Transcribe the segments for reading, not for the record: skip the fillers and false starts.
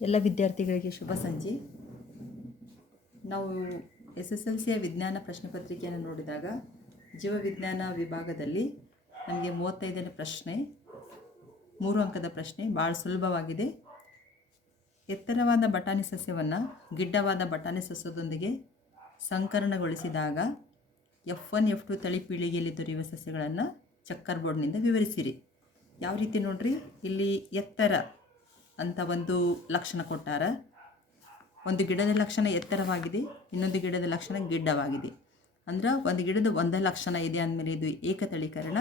ಎಲ್ಲ ವಿದ್ಯಾರ್ಥಿಗಳಿಗೆ ಶುಭ ಸಂಜೆ. ನಾವು SSLCಯ ವಿಜ್ಞಾನ ಪ್ರಶ್ನೆ ಪತ್ರಿಕೆಯನ್ನು ನೋಡಿದಾಗ ಜೀವವಿಜ್ಞಾನ ವಿಭಾಗದಲ್ಲಿ ನಮಗೆ 35ನೇ ಪ್ರಶ್ನೆ 3 ಅಂಕದ ಪ್ರಶ್ನೆ ಭಾಳ ಸುಲಭವಾಗಿದೆ. ಎತ್ತರವಾದ ಬಟಾಣಿ ಸಸ್ಯವನ್ನು ಗಿಡ್ಡವಾದ ಬಟಾಣಿ ಸಸ್ಯದೊಂದಿಗೆ ಸಂಕರಣಗೊಳಿಸಿದಾಗ F1 F2 ತಳಿ ಪೀಳಿಗೆಯಲ್ಲಿ ದೊರೆಯುವ ಸಸ್ಯಗಳನ್ನು ಚಕ್ಕರ್ ಬೋರ್ಡ್ನಿಂದ ವಿವರಿಸಿರಿ. ಯಾವ ರೀತಿ ನೋಡ್ರಿ, ಇಲ್ಲಿ ಎತ್ತರ ಅಂತ ಒಂದು ಲಕ್ಷಣ ಕೊಟ್ಟಾರ. ಒಂದು ಗಿಡದ ಲಕ್ಷಣ ಎತ್ತರವಾಗಿದೆ, ಇನ್ನೊಂದು ಗಿಡದ ಲಕ್ಷಣ ಗಿಡ್ಡವಾಗಿದೆ. ಅಂದ್ರೆ ಒಂದು ಗಿಡದ ಒಂದೇ ಲಕ್ಷಣ ಇದೆ ಅಂದಮೇಲೆ ಇದು ಏಕತಳೀಕರಣ.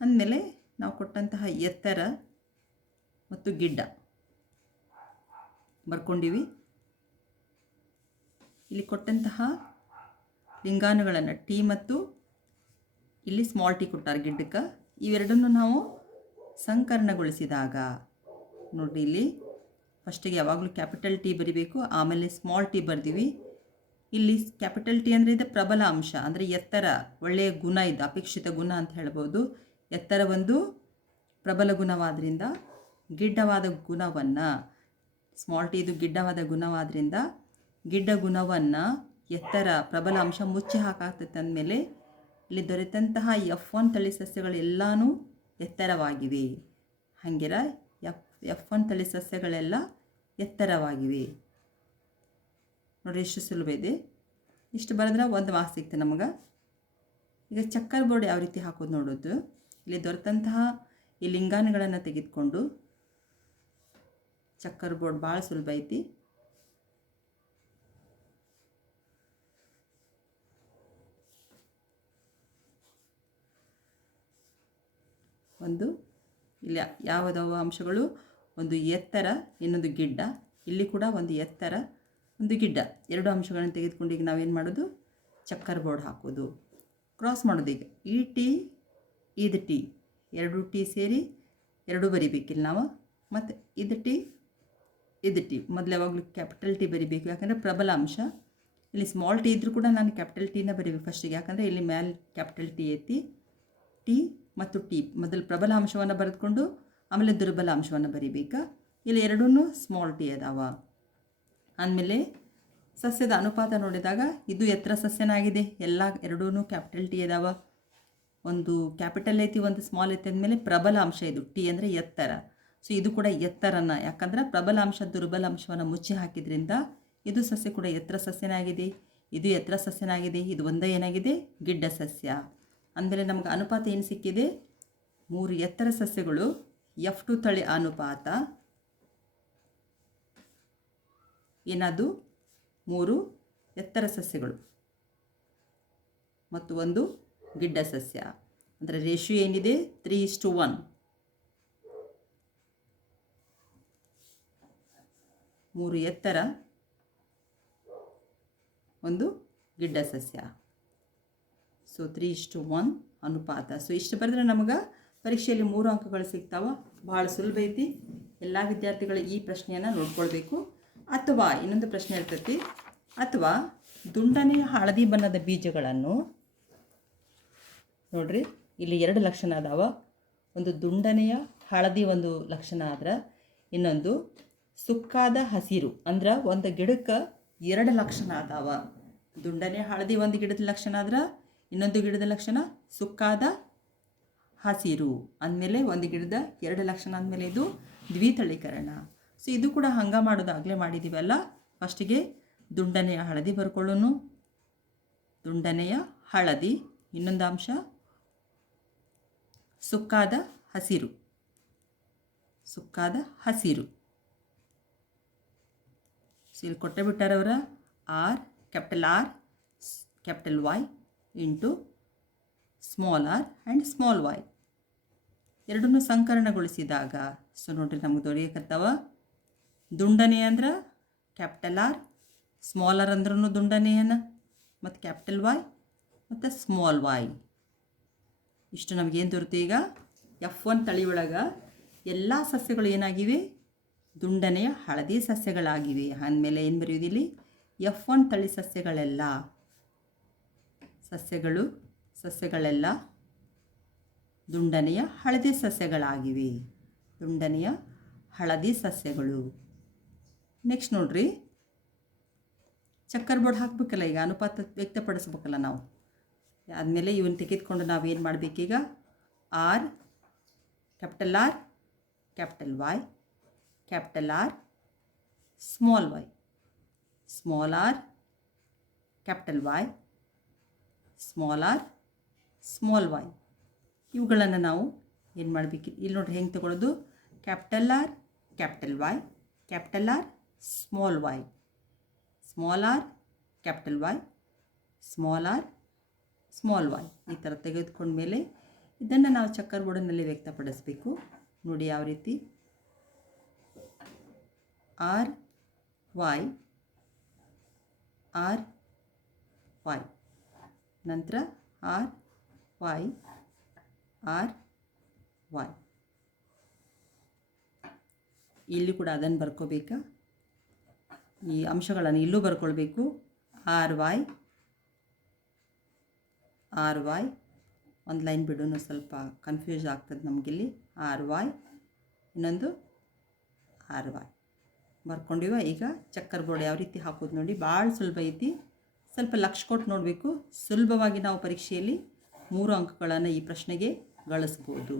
ಅಂದಮೇಲೆ ನಾವು ಕೊಟ್ಟಂತಹ ಎತ್ತರ ಮತ್ತು ಗಿಡ್ಡ ಬರ್ಕೊಂಡಿವಿ. ಇಲ್ಲಿ ಕೊಟ್ಟಂತಹ ಲಿಂಗಾಣುಗಳನ್ನು ಟಿ ಮತ್ತು ಇಲ್ಲಿ ಸ್ಮಾಲ್ ಟಿ ಕೊಟ್ಟಾರ ಗಿಡ್ಡಕ್ಕೆ. ಇವೆರಡನ್ನು ನಾವು ಸಂಕರಣಗೊಳಿಸಿದಾಗ ನೋಡಿರಿ, ಇಲ್ಲಿ ಫಸ್ಟಿಗೆ ಯಾವಾಗಲೂ ಕ್ಯಾಪಿಟಲ್ ಟಿ ಬರಿಬೇಕು, ಆಮೇಲೆ ಸ್ಮಾಲ್ ಟಿ ಬರ್ತೀವಿ. ಇಲ್ಲಿ ಕ್ಯಾಪಿಟಲ್ ಟಿ ಅಂದರೆ ಇದು ಪ್ರಬಲ ಅಂಶ, ಅಂದರೆ ಎತ್ತರ ಒಳ್ಳೆಯ ಗುಣ, ಇದು ಅಪೇಕ್ಷಿತ ಗುಣ ಅಂತ ಹೇಳ್ಬೋದು. ಎತ್ತರ ಒಂದು ಪ್ರಬಲ ಗುಣವಾದ್ರಿಂದ ಗಿಡ್ಡವಾದ ಗುಣವನ್ನು, ಸ್ಮಾಲ್ ಟಿ ಇದು ಗಿಡ್ಡವಾದ ಗುಣವಾದ್ರಿಂದ ಗಿಡ್ಡ ಗುಣವನ್ನು ಎತ್ತರ ಪ್ರಬಲ ಅಂಶ ಮುಚ್ಚಿ ಹಾಕಾಗ್ತೈತೆ. ಅಂದಮೇಲೆ ಇಲ್ಲಿ ದೊರೆತಂತಹ F1 ತಳಿ ಸಸ್ಯಗಳೆಲ್ಲನೂ ಎತ್ತರವಾಗಿವೆ. ಹಾಗೆರ F1 ತಳಿ ಸಸ್ಯಗಳೆಲ್ಲ ಎತ್ತರವಾಗಿವೆ. ನೋಡಿರಿ, ಎಷ್ಟು ಸುಲಭ ಇದೆ. ಇಷ್ಟು ಬರೆದ್ರೆ 1 ಮಾರ್ಕ್ಸ್ ಸಿಗ್ತದೆ ನಮಗೆ. ಈಗ ಚಕ್ಕರ್ ಬೋರ್ಡ್ ಯಾವ ರೀತಿ ಹಾಕೋದು ನೋಡೋದು. ಇಲ್ಲಿ ದೊರೆತಂತಹ ಈ ಲಿಂಗಾಣುಗಳನ್ನು ತೆಗೆದುಕೊಂಡು ಚಕ್ಕರ್ ಬೋರ್ಡ್ ಭಾಳ ಸುಲಭ ಐತಿ. ಒಂದು ಇಲ್ಲಿ ಯಾವುದವ ಅಂಶಗಳು, ಒಂದು ಎತ್ತರ, ಇನ್ನೊಂದು ಗಿಡ್ಡ. ಇಲ್ಲಿ ಕೂಡ ಒಂದು ಎತ್ತರ, ಒಂದು ಗಿಡ್ಡ, ಎರಡು ಅಂಶಗಳನ್ನು ತೆಗೆದುಕೊಂಡು ಈಗ ನಾವೇನು ಮಾಡೋದು, ಚಕ್ಕರ್ ಬೋರ್ಡ್ ಹಾಕೋದು, ಕ್ರಾಸ್ ಮಾಡೋದು. ಈಗ ಈ ಟಿ ಇದು ಟಿ, ಎರಡು ಟಿ ಸೇರಿ ಎರಡು ಬರಿಬೇಕಿಲ್ಲ ನಾವು. ಮತ್ತು ಇದು ಟಿ ಇದು ಟಿ, ಮೊದಲು ಯಾವಾಗಲೂ ಕ್ಯಾಪಿಟಲ್ ಟಿ ಬರಿಬೇಕು, ಯಾಕಂದರೆ ಪ್ರಬಲ ಅಂಶ. ಇಲ್ಲಿ ಸ್ಮಾಲ್ ಟಿ ಇದ್ದರೂ ಕೂಡ ನಾನು ಕ್ಯಾಪಿಟಲ್ ಟಿನ ಬರಿಬೇಕು ಫಸ್ಟಿಗೆ, ಯಾಕಂದರೆ ಇಲ್ಲಿ ಮೇಲೆ ಕ್ಯಾಪಿಟಲ್ ಟಿ ಐತಿ. ಟಿ ಮತ್ತು ಟಿ ಮೊದಲು ಪ್ರಬಲ ಅಂಶವನ್ನು ಬರೆದುಕೊಂಡು ಆಮೇಲೆ ದುರ್ಬಲ ಅಂಶವನ್ನು ಬರಿಬೇಕಾ. ಇಲ್ಲಿ ಎರಡೂ ಸ್ಮಾಲ್ ಟಿ ಅದಾವ. ಆದಮೇಲೆ ಸಸ್ಯದ ಅನುಪಾತ ನೋಡಿದಾಗ ಇದು ಎತ್ತರ ಸಸ್ಯನಾಗಿದೆ, ಎಲ್ಲ ಎರಡೂ ಕ್ಯಾಪಿಟಲ್ ಟಿ ಅದಾವ. ಒಂದು ಕ್ಯಾಪಿಟಲ್ ಐತಿ, ಒಂದು ಸ್ಮಾಲ್ ಐತಿ. ಅಂದಮೇಲೆ ಪ್ರಬಲ ಅಂಶ ಇದು ಟಿ ಅಂದರೆ ಎತ್ತರ. ಸೊ ಇದು ಕೂಡ ಎತ್ತರನ, ಯಾಕಂದ್ರೆ ಪ್ರಬಲ ಅಂಶ ದುರ್ಬಲ ಅಂಶವನ್ನು ಮುಚ್ಚಿ ಹಾಕಿದ್ರಿಂದ ಇದು ಸಸ್ಯ ಕೂಡ ಎತ್ತರ ಸಸ್ಯನಾಗಿದೆ, ಇದು ಎತ್ತರ ಸಸ್ಯನಾಗಿದೆ. ಇದು ಒಂದೇ ಏನಾಗಿದೆ, ಗಿಡ್ಡ ಸಸ್ಯ. ಅಂದಮೇಲೆ ನಮಗೆ ಅನುಪಾತ ಏನು ಸಿಕ್ಕಿದೆ, 3 ಎತ್ತರ ಸಸ್ಯಗಳು F2 ತಳಿ ಅನುಪಾತ ಏನದು, 3 ಎತ್ತರ ಸಸ್ಯಗಳು ಮತ್ತು ಒಂದು ಗಿಡ್ಡ ಸಸ್ಯ. ಅಂದರೆ ರೇಷಿಯೋ ಏನಿದೆ, 3:1. 3 ಎತ್ತರ, ಒಂದು ಗಿಡ್ಡ ಸಸ್ಯ. ಸೊ 3:1 ಅನುಪಾತ. ಸೊ ಇಷ್ಟು ಬರೆದ್ರೆ ನಮಗೆ ಪರೀಕ್ಷೆಯಲ್ಲಿ 3 ಅಂಕಗಳು ಸಿಗ್ತಾವೆ. ಭಾಳ ಸುಲಭ ಐತಿ. ಎಲ್ಲ ವಿದ್ಯಾರ್ಥಿಗಳು ಈ ಪ್ರಶ್ನೆಯನ್ನು ನೋಡ್ಕೊಳ್ಬೇಕು. ಅಥವಾ ಇನ್ನೊಂದು ಪ್ರಶ್ನೆ ಇರ್ತೈತಿ, ಅಥವಾ ದುಂಡನೆಯ ಹಳದಿ ಬಣ್ಣದ ಬೀಜಗಳನ್ನು ನೋಡ್ರಿ, ಇಲ್ಲಿ 2 ಲಕ್ಷಣ ಅದಾವ. ಒಂದು ದುಂಡನೆಯ ಹಳದಿ ಒಂದು ಲಕ್ಷಣ ಆದ್ರೆ, ಇನ್ನೊಂದು ಸುಕ್ಕಾದ ಹಸಿರು. ಅಂದ್ರೆ ಒಂದು ಗಿಡಕ್ಕೆ 2 ಲಕ್ಷಣ ಅದಾವ. ದುಂಡನೆಯ ಹಳದಿ ಒಂದು ಗಿಡದ ಲಕ್ಷಣ ಆದ್ರೆ, ಇನ್ನೊಂದು ಗಿಡದ ಲಕ್ಷಣ ಸುಕ್ಕಾದ ಹಸಿರು. ಅಂದಮೇಲೆ ಒಂದು ಗಿಡದ 2 ಲಕ್ಷಣ ಅಂದಮೇಲೆ ಇದು ದ್ವಿತಳೀಕರಣ. ಸೊ ಇದು ಕೂಡ ಹಂಗೆ ಮಾಡೋದಾಗಲೇ ಮಾಡಿದ್ದೀವಲ್ಲ. ಫಸ್ಟಿಗೆ ದುಂಡನೆಯ ಹಳದಿ ಬರ್ಕೊಳ್ಳೋನು, ದುಂಡನೆಯ ಹಳದಿ. ಇನ್ನೊಂದು ಅಂಶ ಸುಕ್ಕಾದ ಹಸಿರು, ಸುಕ್ಕಾದ ಹಸಿರು. ಸೊ ಇಲ್ಲಿ ಕೊಟ್ಟೆ ಬಿಟ್ಟಾರವರ R capital Y into small r and small y ಎರಡನ್ನೂ ಸಂಕರಣಗೊಳಿಸಿದಾಗ ಸೊ ನೋಡ್ರಿ ನಮಗೆ ದೊರೆಯಕತ್ತವ. ದುಂಡನೆ ಅಂದ್ರೆ ಕ್ಯಾಪಿಟಲ್ R, ಸ್ಮಾಲ್ r ಅಂದ್ರೂ ದುಂಡನೆಯನ, ಮತ್ತು ಕ್ಯಾಪಿಟಲ್ Y ಮತ್ತು ಸ್ಮಾಲ್ y. ಇಷ್ಟು ನಮಗೇನು ದೊರೆತು ಈಗ F1 ತಳಿ ಒಳಗೆ ಎಲ್ಲ ಸಸ್ಯಗಳು ಏನಾಗಿವೆ, ದುಂಡನೆಯ ಹಳದಿ ಸಸ್ಯಗಳಾಗಿವೆ. ಅಂದಮೇಲೆ ಏನು ಬರೆಯೋದಿಲ್ಲಿ, F1 ತಳಿ ಸಸ್ಯಗಳೆಲ್ಲ ದುಂಡನೆಯ ಹಳದಿ ಸಸ್ಯಗಳಾಗಿವೆ. ದುಂಡನೆಯ ಹಳದಿ ಸಸ್ಯಗಳು. ನೆಕ್ಸ್ಟ್ ನೋಡ್ರಿ, ಚಕ್ಕರ್ ಬೋರ್ಡ್ ಹಾಕಬೇಕಲ್ಲ, ಈಗ ಅನುಪಾತ ವ್ಯಕ್ತಪಡಿಸ್ಬೇಕಲ್ಲ ನಾವು. ಆದಮೇಲೆ ಇವನ್ನ ತೆಗೆದುಕೊಂಡು ನಾವೇನು ಮಾಡಬೇಕೀಗ, R, capital R, capital Y, capital R, small Y, small R, capital Y, small R, small Y. ಇವುಗಳನ್ನು ನಾವು ಏನು ಮಾಡಬೇಕು, ಇಲ್ಲಿ ನೋಡ್ರಿ ಹೆಂಗೆ ತಗೊಳ್ಳೋದು, capital R, capital Y, capital R, small Y, small R, capital Y, small R, small Y. ಈ ಥರ ತೆಗೆದುಕೊಂಡ್ಮೇಲೆ ಇದನ್ನು ನಾವು ಚಕ್ಕರ್ ಬೋರ್ಡಿನಲ್ಲಿ ವ್ಯಕ್ತಪಡಿಸಬೇಕು. ನೋಡಿ ಯಾವ ರೀತಿ, ಆರ್ ವೈ, ಆರ್ ವೈ, ನಂತರ ಆರ್ ವೈ, ಆರ್ ವೈ. ಇಲ್ಲಿ ಕೂಡ ಅದನ್ನು ಬರ್ಕೋಬೇಕಾ, ಈ ಅಂಶಗಳನ್ನು ಇಲ್ಲೂ ಬರ್ಕೊಳ್ಬೇಕು. ಆರ್ ವೈ, ಆರ್ ವೈ, ಒಂದು ಲೈನ್ ಬಿಡೋನು, ಸ್ವಲ್ಪ ಕನ್ಫ್ಯೂಸ್ ಆಗ್ತದೆ ನಮಗಿಲ್ಲಿ. ಆರ್ ವೈ, ಇನ್ನೊಂದು ಆರ್ ವೈ ಬರ್ಕೊಂಡಿವ. ಈಗ ಚಕ್ಕರ್ ಬೋರ್ಡ್ ಯಾವ ರೀತಿ ಹಾಕೋದು ನೋಡಿ, ಭಾಳ ಸುಲಭ ಐತಿ. ಸ್ವಲ್ಪ ಲಕ್ಷ ಕೊಟ್ಟು ನೋಡಬೇಕು. ಸುಲಭವಾಗಿ ನಾವು ಪರೀಕ್ಷೆಯಲ್ಲಿ 3 ಅಂಕಗಳನ್ನು ಈ ಪ್ರಶ್ನೆಗೆ ಗಳಿಸ್ಬೋದು.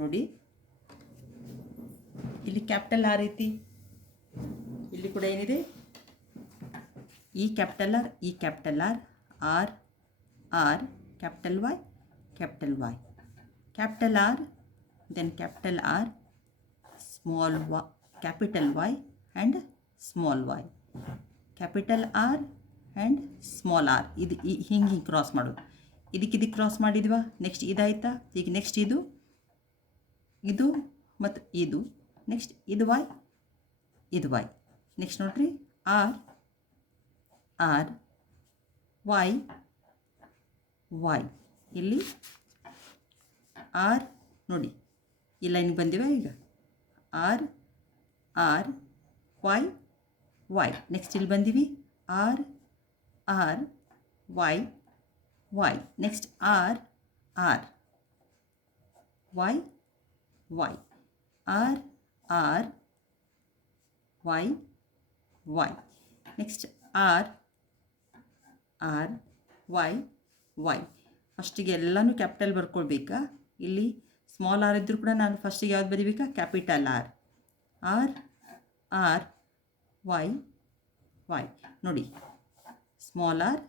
ನೋಡಿ, ಇಲ್ಲಿ ಕ್ಯಾಪಿಟಲ್ ಆರ್ ಐತಿ, ಇಲ್ಲಿ ಕೂಡ ಏನಿದೆ, ಈ ಕ್ಯಾಪಿಟಲ್ ಆರ್, ಈ capital R, R R, capital Y, capital Y, capital R, then capital R, small y, capital Y and small y, capital R and small r. ಇದು ಹಿಂಗೆ ಕ್ರಾಸ್ ಮಾಡೋದು. ಇದಕ್ಕೆ ಕ್ರಾಸ್ ಮಾಡಿದ್ವಾ, ನೆಕ್ಸ್ಟ್ ಇದಾಯ್ತಾ. ಈಗ ನೆಕ್ಸ್ಟ್ ಇದು ಮತ್ತು ಇದು, next ಇದು ವೈ, ಇದು ವೈ. ನೆಕ್ಸ್ಟ್ ನೋಡ್ರಿ, ಆರ್ ಆರ್ ವೈ ವೈ, ಇಲ್ಲಿ ಆರ್ ನೋಡಿ ಈ ಲೈನ್ಗೆ ಬಂದಿವೆ. ಈಗ R R Y Y, next ಇಲ್ಲಿ ಬಂದೀವಿ, R R Y Y, next R R Y Y, R R Y Y, next R R Y Y. ಫಸ್ಟಿಗೆ ಎಲ್ಲನೂ ಕ್ಯಾಪಿಟಲ್ ಬರ್ಕೊಳ್ಬೇಕಾ. ಇಲ್ಲಿ ಸ್ಮಾಲ್ ಆರ್ ಇದ್ದರೂ ಕೂಡ ನಾನು ಫಸ್ಟಿಗೆ ಯಾವ್ದು ಬರೀಬೇಕಾ, capital R, R R Y Y. ನೋಡಿ, ಸ್ಮಾಲ್ ಆರ್,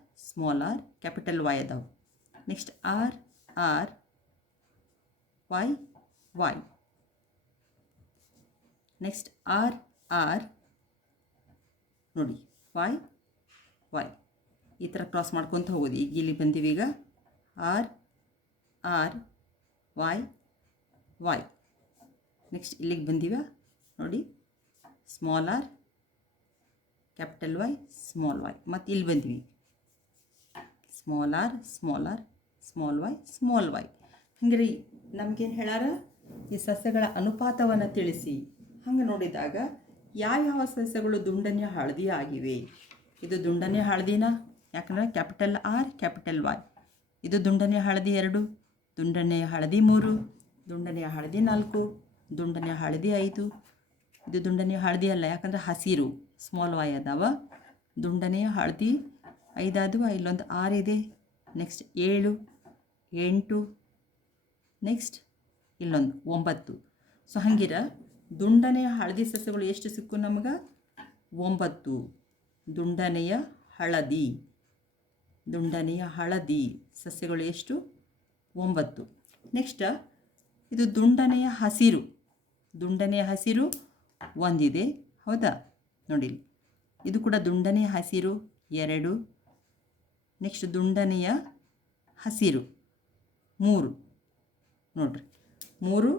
ಕ್ಯಾಪಿಟಲ್ ವೈ ಅದಾವೆ. Next R R Y Y, next R R ನೋಡಿ ವೈ ವೈ. ಈ ಥರ ಕ್ರಾಸ್ ಮಾಡ್ಕೊತ ಹೋಗೋದು. ಈಗ ಇಲ್ಲಿ ಬಂದೀವಿ. ಈಗ R R Y Y, next ಇಲ್ಲಿಗೆ ಬಂದೀವ ನೋಡಿ, small R, capital Y, small Y. ಮತ್ತು ಇಲ್ಲಿ ಬಂದ್ವಿ, small R, small Y, small Y. ಹಂಗೆ ರೀ ನಮಗೇನು ಹೇಳಾರ, ಈ ಸಸ್ಯಗಳ ಅನುಪಾತವನ್ನು ತಿಳಿಸಿ. ಹಂಗೆ ನೋಡಿದಾಗ ಯಾವ್ಯಾವ ಸಸ್ಯಗಳು ದುಂಡನೆಯ ಹಳದಿ ಆಗಿವೆ. ಇದು ದುಂಡನೆಯ ಹಳದಿನ, ಯಾಕಂದರೆ ಕ್ಯಾಪಿಟಲ್ ಆರ್, ಕ್ಯಾಪಿಟಲ್ ವೈ. ಇದು ದುಂಡನೆಯ ಹಳದಿ 2, ದುಂಡನೆಯ ಹಳದಿ 3, ದುಂಡನೆಯ ಹಳದಿ 4, ದುಂಡನೆಯ ಹಳದಿ 5. ಇದು ದುಂಡನೆಯ ಹಳದಿ ಅಲ್ಲ, ಯಾಕಂದರೆ ಹಸಿರು ಸ್ಮಾಲ್ ವೈ ಅದಾವ. ದುಂಡನೆಯ ಹಳದಿ 5 ಆದವ, ಇಲ್ಲೊಂದು 6 ಇದೆ. ನೆಕ್ಸ್ಟ್ 7, 8, ನೆಕ್ಸ್ಟ್ ಇಲ್ಲೊಂದು 9. ಸೊ ಹಂಗಿರ ದುಂಡನೆಯ ಹಳದಿ ಸಸ್ಯಗಳು ಎಷ್ಟು ಸಿಕ್ಕು ನಮಗೆ, 9. ದುಂಡನೆಯ ಹಳದಿ ಸಸ್ಯಗಳು ಎಷ್ಟು, 9. ನೆಕ್ಸ್ಟ್ ಇದು ದುಂಡನೆಯ ಹಸಿರು ಒಂದಿದೆ, ಹೌದಾ. ನೋಡಿ, ಇದು ಕೂಡ ದುಂಡನೆಯ ಹಸಿರು 2. ನೆಕ್ಸ್ಟ್ ದುಂಡನೆಯ ಹಸಿರು 3. ನೋಡ್ರಿ, 3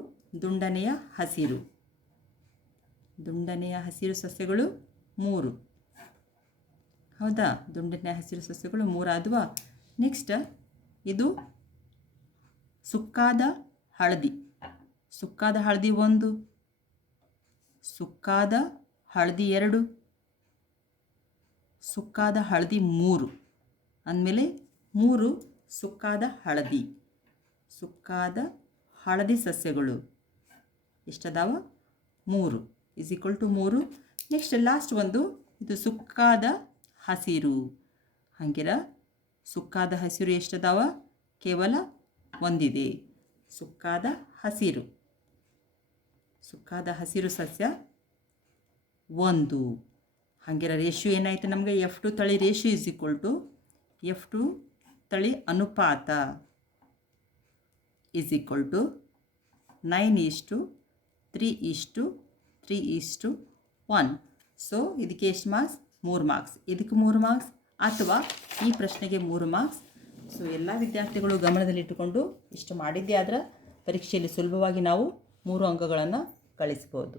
ದುಂಡನೆಯ ಹಸಿರು ಸಸ್ಯಗಳು 3, ಹೌದಾ. ದುಂಡನೆಯ ಹಸಿರು ಸಸ್ಯಗಳು 3 ಆದವಾ. ನೆಕ್ಸ್ಟ್ ಇದು ಸುಕ್ಕಾದ ಹಳದಿ 1, ಸುಕ್ಕಾದ ಹಳದಿ 2, ಸುಕ್ಕಾದ ಹಳದಿ 3. ಅಂದಮೇಲೆ 3 ಸುಕ್ಕಾದ ಹಳದಿ ಸಸ್ಯಗಳು. ಎಷ್ಟದಾವ 3 is equal to 3. Next last ಒಂದು ಇದು ಸುಕ್ಕಾದ ಹಸಿರು. ಹಂಗಿರ ಸುಕ್ಕಾದ ಹಸಿರು ಎಷ್ಟದಾವ? ಕೇವಲ ಒಂದಿದೆ. ಸುಕ್ಕಾದ ಹಸಿರು ಸಸ್ಯ 1. ಹಾಗಿರ ರೇಷಿಯೋ ಏನಾಯಿತು ನಮಗೆ? F2 ತಳಿ ratio is equal to F2 ತಳಿ ಅನುಪಾತ ಇಸ್ ಈಕ್ವಲ್ ಟು 9:3:3:1. ಸೊ ಇದಕ್ಕೆ ಎಷ್ಟು ಮಾರ್ಕ್ಸ್? 3 ಮಾರ್ಕ್ಸ್. ಇದಕ್ಕೆ 3 ಮಾರ್ಕ್ಸ್ ಅಥವಾ ಈ ಪ್ರಶ್ನೆಗೆ 3 ಮಾರ್ಕ್ಸ್. ಸೊ ಎಲ್ಲ ವಿದ್ಯಾರ್ಥಿಗಳು ಗಮನದಲ್ಲಿಟ್ಟುಕೊಂಡು ಇಷ್ಟು ಮಾಡಿದ್ದೇ ಆದ್ರೆ ಪರೀಕ್ಷೆಯಲ್ಲಿ ಸುಲಭವಾಗಿ ನಾವು 3 ಅಂಕಗಳನ್ನು ಗಳಿಸ್ಬೋದು.